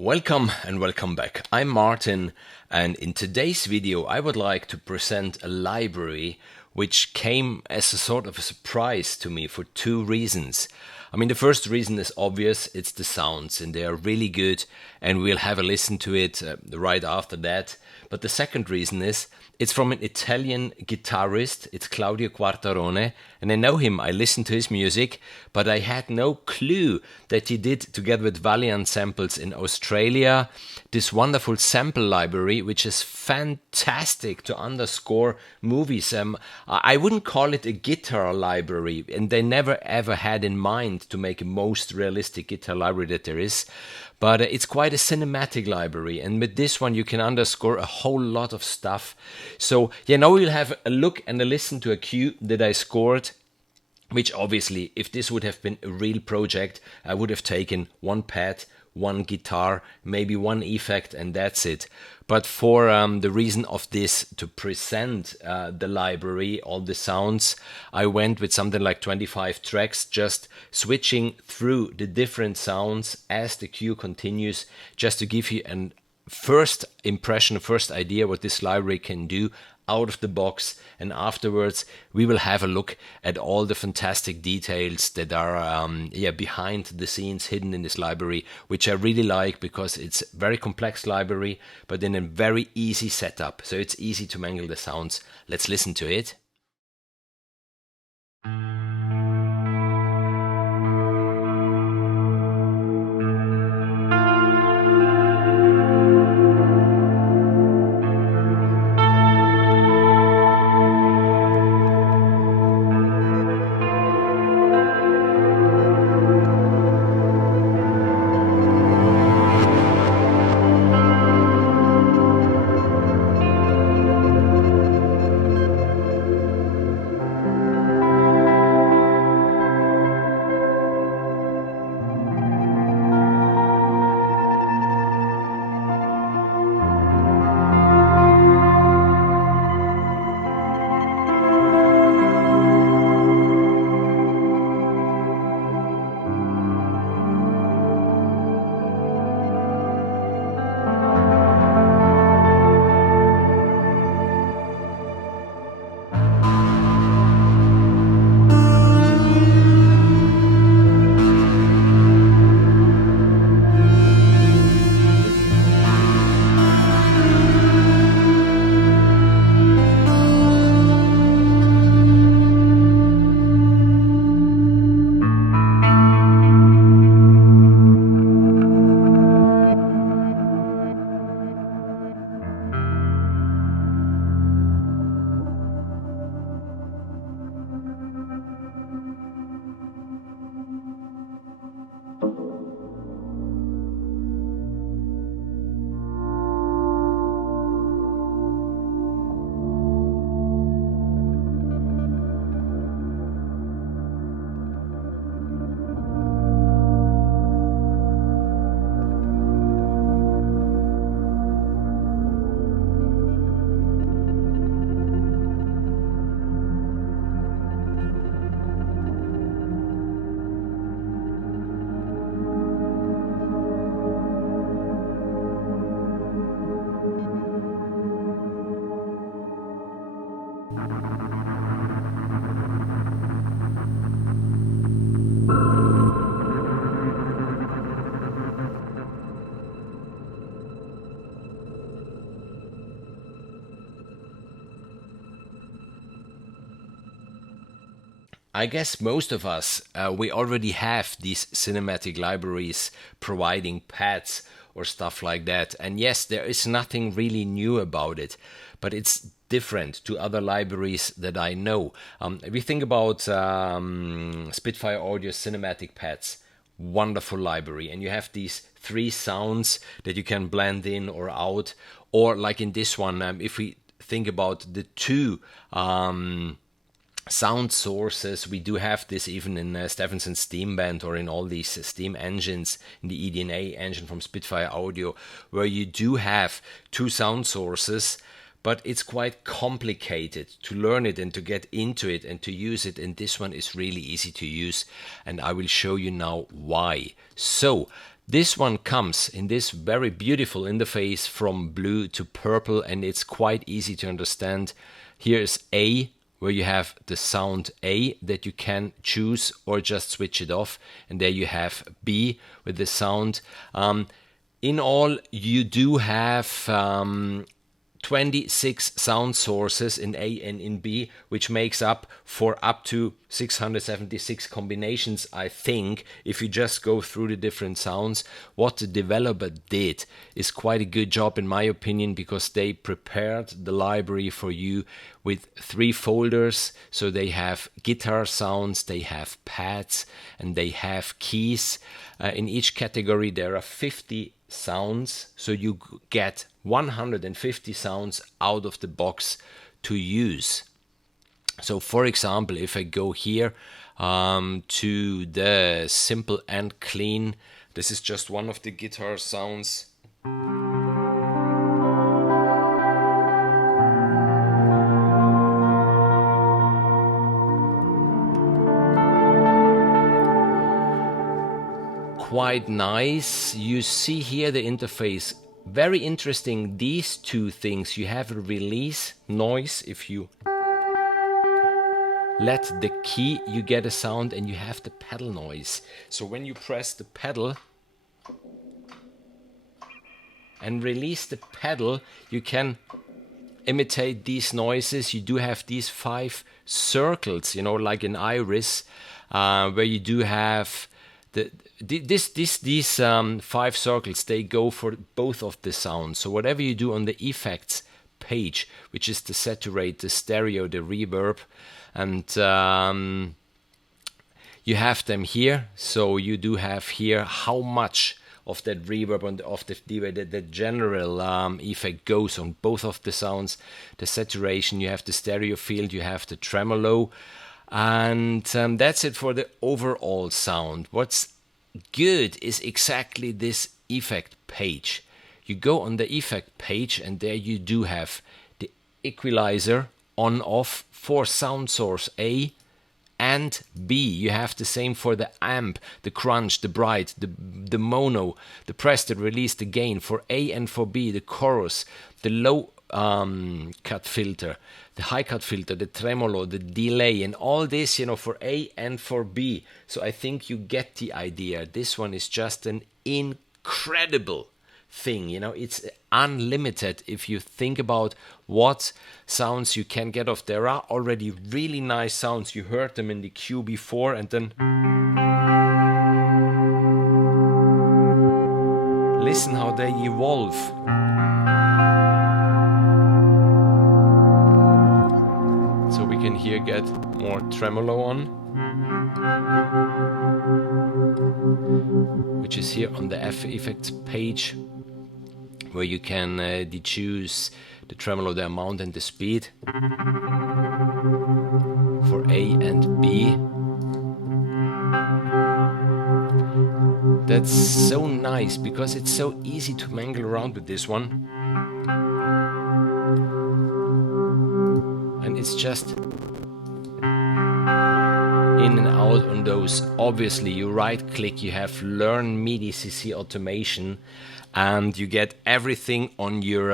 Welcome and welcome back. I'm Martin, and in today's video I would like to present a library which came as a sort of a surprise to me for two reasons. The first reason is obvious, it's the sounds, and they are really good, and we'll have a listen to it right after that. But the second reason is, it's from an Italian guitarist, it's Claudio Quartarone, and I know him, I listen to his music, but I had no clue that he did, together with Valiant Samples in Australia, this wonderful sample library, which is fantastic to underscore movies. I wouldn't call it a guitar library, and they never ever had in mind to make a most realistic guitar library that there is. But it's quite a cinematic library, and with this one you can underscore a whole lot of stuff. So yeah, now we'll have a look and a listen to a cue that I scored, which obviously, if this would have been a real project, I would have taken one pad, one guitar, maybe one effect, and that's it. But for the reason of this, to present the library, all the sounds, I went with something like 25 tracks, just switching through the different sounds as the cue continues, just to give you a first impression, a first idea what this library can do out of the box. And afterwards we will have a look at all the fantastic details that are behind the scenes hidden in this library, which I really like because it's a very complex library but in a very easy setup, so it's easy to mangle the sounds. Let's listen to it. I guess most of us, we already have these cinematic libraries providing pads or stuff like that. And yes, there is nothing really new about it, but it's different to other libraries that I know. If you think about Spitfire Audio cinematic pads, wonderful library, and you have these three sounds that you can blend in or out, or like in this one, if we think about the two sound sources, we do have this even in Stephenson's Steam Band or in all these Steam engines, in the EDNA engine from Spitfire Audio, where you do have two sound sources, but it's quite complicated to learn it and to get into it and to use it, and this one is really easy to use, and I will show you now why. So This one comes in this very beautiful interface from blue to purple, and it's quite easy to understand. Here is A, where you have the sound A that you can choose or just switch it off, and there you have B with the sound. In all, you do have 26 sound sources in A and in B, which makes up for up to 676 combinations, I think, if you just go through the different sounds. What the developer did is quite a good job, in my opinion, because they prepared the library for you with 3 folders. So they have guitar sounds, they have pads, and they have keys. In each category there are 50 sounds, so you get 150 sounds out of the box to use. So for example, if I go here to the simple and clean, this is just one of the guitar sounds. Quite nice. You see here the interface. Very interesting, these two things. You have a release noise. If you let the key, you get a sound, and you have the pedal noise. So when you press the pedal and release the pedal, you can imitate these noises. You do have these 5 circles, you know, like an iris, where you do have these 5 circles. They go for both of the sounds. So whatever you do on the effects page, which is the saturate, the stereo, the reverb, and you have them here. So you do have here how much of that reverb and of the general effect goes on both of the sounds. The saturation, you have the stereo field, you have the tremolo. And that's it for the overall sound. What's good is exactly this effect page. You go on the effect page, and there you do have the equalizer on off for sound source A and B. You have the same for the amp, the crunch, the bright, the mono, the press, the release, the gain for A and for B, the chorus, the low cut filter, the high cut filter, the tremolo, the delay, and all this, you know, for A and for B. So I think you get the idea. This one is just an incredible thing, you know, it's unlimited if you think about what sounds you can get off. There are already really nice sounds. You heard them in the cue before, and then listen how they evolve. So we can here get more tremolo on, which is here on the F effects page, where you can choose the tremolo, the amount, and the speed for A and B. That's so nice because it's so easy to mangle around with this one. And it's just in and out on those. Obviously, you right click, you have Learn MIDI CC automation, and you get everything on your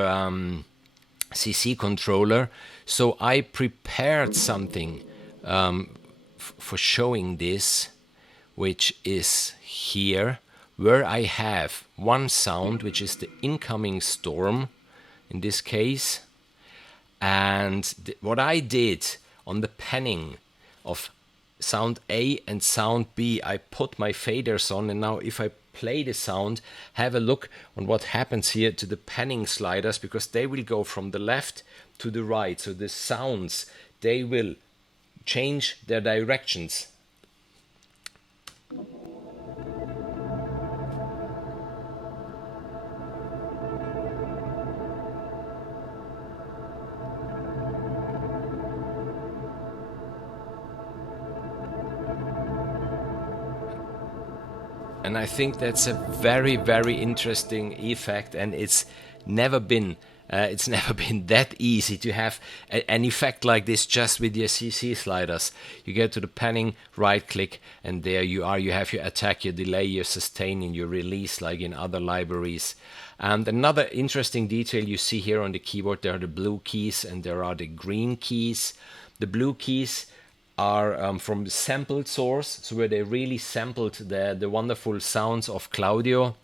CC controller. So I prepared something for showing this, which is here, where I have one sound, which is the incoming storm in this case. And what I did on the panning of sound A and sound B, I put my faders on, and now if I play the sound, have a look on what happens here to the panning sliders, because they will go from the left to the right. So the sounds, they will change their directions. And I think that's a very, very interesting effect, and it's never been It's never been that easy to have an effect like this just with your CC sliders. You go to the panning, right click, and there you are. You have your attack, your delay, your sustain, and your release like in other libraries. And another interesting detail you see here on the keyboard, there are the blue keys and there are the green keys. The blue keys are from the sampled source, so where they really sampled the wonderful sounds of Claudio.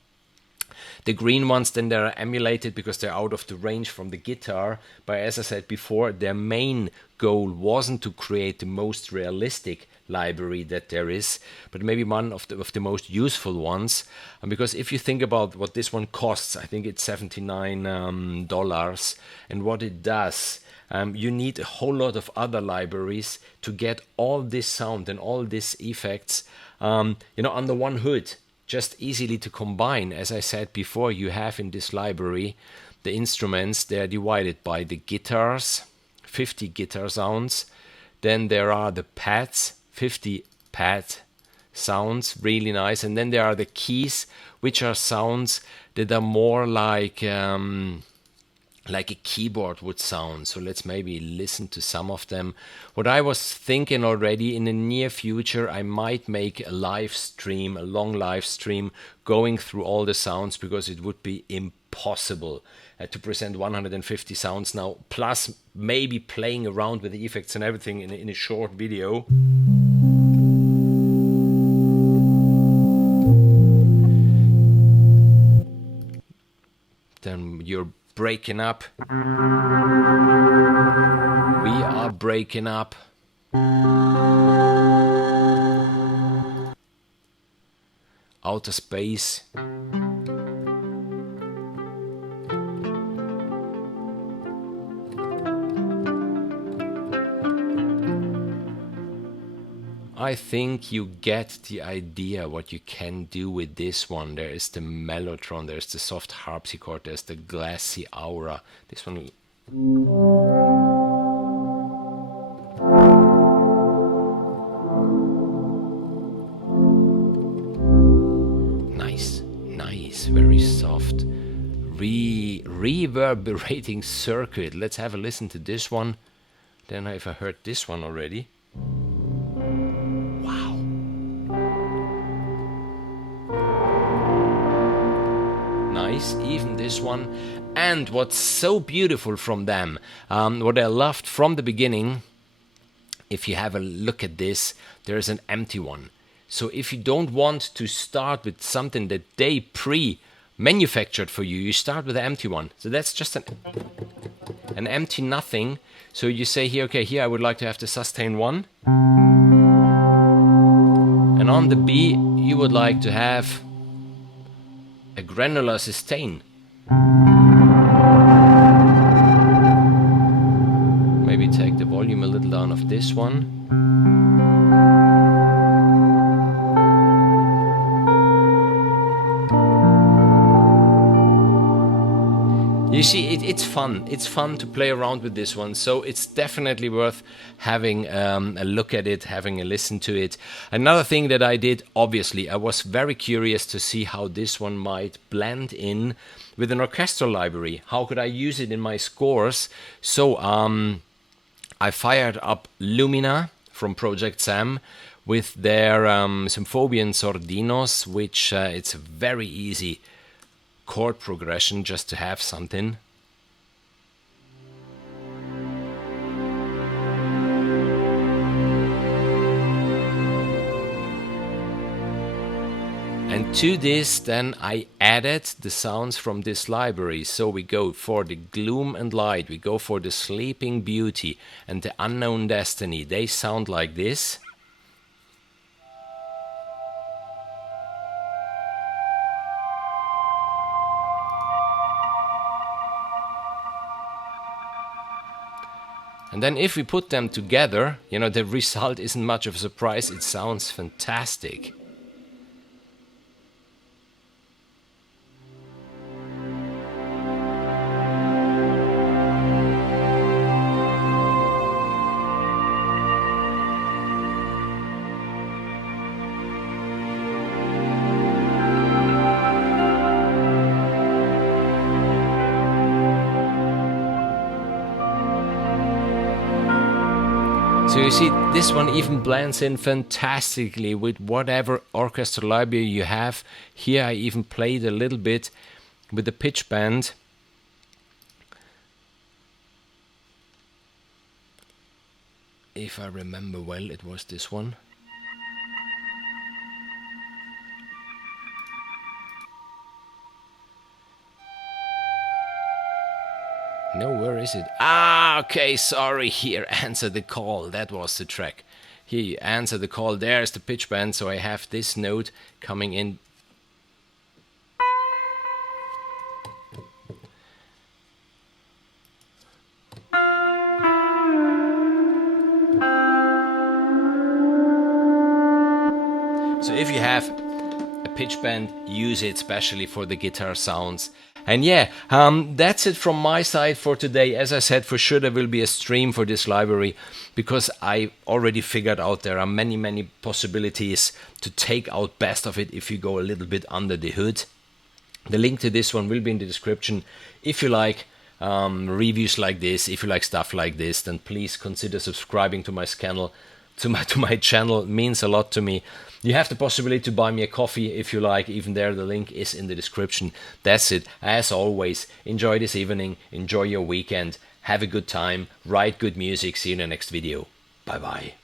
The green ones, then they are emulated because they're out of the range from the guitar. But as I said before, their main goal wasn't to create the most realistic library that there is, but maybe one of the most useful ones. And because if you think about what this one costs, I think it's $79, and what it does, you need a whole lot of other libraries to get all this sound and all these effects, under one hood. Just easily to combine. As I said before, you have in this library the instruments. They are divided by the guitars, 50 guitar sounds. Then there are the pads, 50 pad sounds, really nice. And then there are the keys, which are sounds that are more like a keyboard would sound. So let's maybe listen to some of them. What I was thinking already, in the near future, I might make a live stream, a long live stream, going through all the sounds, because it would be impossible to present 150 sounds now, plus maybe playing around with the effects and everything in a short video. Then you're breaking up. We are breaking up. Outer space. I think you get the idea what you can do with this one. There is the mellotron, there's the soft harpsichord, there's the glassy aura. This one. Nice, very soft. Reverberating circuit. Let's have a listen to this one. Then have I heard this one already? Even this one. And what's so beautiful from them, what I loved from the beginning, if you have a look at this, there's an empty one. So if you don't want to start with something that they pre-manufactured for you, you start with an empty one. So that's just an empty nothing. So you say here, okay, here I would like to have the sustain 1. And on the B, you would like to have a granular sustain. Maybe take the volume a little down of this one. You see, it's fun. It's fun to play around with this one. So it's definitely worth having a look at it, having a listen to it. Another thing that I did, obviously, I was very curious to see how this one might blend in with an orchestral library. How could I use it in my scores? So I fired up Lumina from Project Sam with their Symphobian Sordinos, which it's very easy chord progression just to have something. And to this then I added the sounds from this library. So we go for the Gloom and Light, we go for the Sleeping Beauty and the Unknown Destiny. They sound like this. And then if we put them together, the result isn't much of a surprise. It sounds fantastic. So you see, this one even blends in fantastically with whatever orchestral library you have. Here I even played a little bit with the pitch bend. If I remember well, it was this one. No, where is it? Ah, okay, sorry, here, Answer the Call. That was the track. Here, you answer the call. There's the pitch bend, so I have this note coming in. So if you have a pitch bend, use it especially for the guitar sounds. And yeah, that's it from my side for today. As I said, for sure there will be a stream for this library, because I already figured out there are many possibilities to take out best of it if you go a little bit under the hood. The link to this one will be in the description. If you like reviews like this, if you like stuff like this, then please consider subscribing to my channel. To my channel. It means a lot to me. You have the possibility to buy me a coffee if you like. Even there, the link is in the description. That's it. As always, enjoy this evening, enjoy your weekend, have a good time, write good music. See you in the next video. Bye bye.